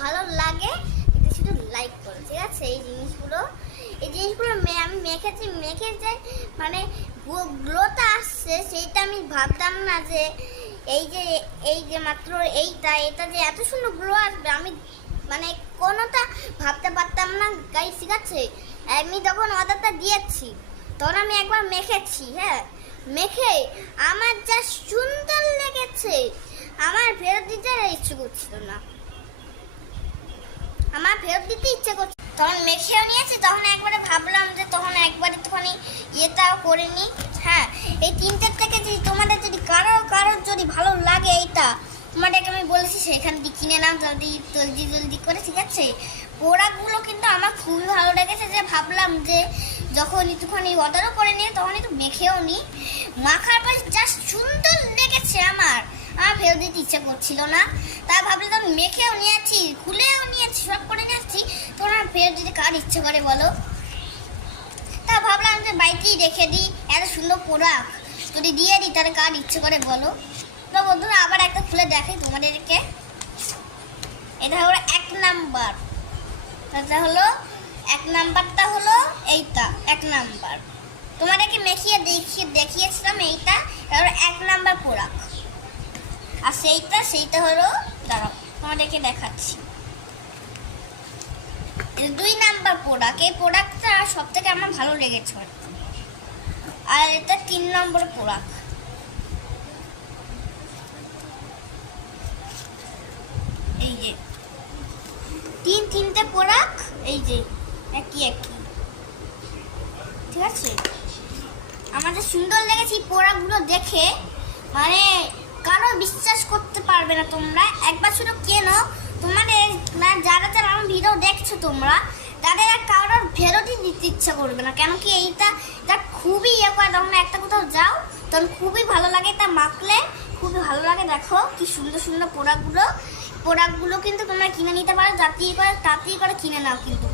ভালো লাগে এটা শুধু লাইক করো, ঠিক আছে? এই জিনিসগুলো আমি মেখেছি, মেখে যে মানে গ্লোটা আসছে সেইটা আমি ভাবতাম না যে এই যে মাত্র এটা যে এত সুন্দর গ্লো আসবে, আমি মানে কোনোটা ভাবতে পারতাম না গাইস, ঠিক আছে? আমি যখন অর্ডারটা দিয়েছি তখন আমি একবার মেখেছি, হ্যাঁ, মেখে আমার যা সুন্দর লেগেছে, আমার ফেরত দিতে ইচ্ছে করছিল না, আমার ফেরত দিতে ইচ্ছে করছে। তখন মেখেও নিয়েছি, তখন একবারে ভাবলাম যে তখন একবার একটুখানি ইয়েটাও করে নিই। হ্যাঁ, এই তিনটের থেকে যদি তোমাদের যদি কারোর যদি ভালো লাগে এইটা, তোমাদেরকে আমি বলেছি সেখান দিয়ে কিনে নাও জলদি করে, ঠিক আছে? প্রোডাক্টগুলো কিন্তু আমার খুবই ভালো লেগেছে, যে ভাবলাম যে যখন একটুখানি অর্ডারও করে নিই তখন একটু মেখেও নিই। মাখার পর যা সুন্দর লেগেছে আমার ফেরত দিতে ইচ্ছা করছিল না, তাই ভাবলাম তখন মেখেও নিয়েছি, খুলেও নিয়েছি, সব করে নিয়েছি, তখন আমার ফেরত দিতে কার ইচ্ছে করে বলো? তা ভাবলাম যে বাইকেই রেখে দিই, এত সুন্দর প্রোডাক্ট যদি দিয়ে দিই তাহলে কার ইচ্ছে করে বলো? তো বন্ধুরা আবার একটা খুলে দেখাই তোমাদেরকে। এটা হলো 1 নাম্বার, এটা হলো 1 নাম্বারটা হলো এইটা 1 নাম্বার, তোমাদেরকে দেখিয়েছিলাম এইটা হলো 1 নাম্বার প্রোডাক্ট। আর সেইটা হলো, দাঁড়াও তোমাদেরকে দেখাচ্ছি, 2 নাম্বার প্রোডাক্ট। এই প্রোডাক্টটা সব থেকে আমার ভালো লেগেছে, আর এটা 3 নম্বর প্রোডাক্ট। এই যে তিনটে প্রোডাক্ট, এই যে একই, ঠিক আছে? আমাদের সুন্দর লেগেছে এই প্রোডাক্টগুলো দেখে, মানে কারো বিশ্বাস করতে পারবে না, তোমরা একবার শুধু কেনো, তোমাদের না যারা আমার ভিডিও দেখছো তোমরা তাদের আর কারোর ফেরতই দিতে ইচ্ছা করবে না, কেন কি এইটা খুবই করে, তখন একটা কোথাও যাও তখন খুবই ভালো লাগে, এটা মাখলে খুবই ভালো লাগে। দেখো কি সুন্দর সুন্দর প্রোডাক্টগুলো কিন্তু তোমরা কিনে নিতে পারো, তাড়াতাড়ি করে কিনে নাও কিন্তু।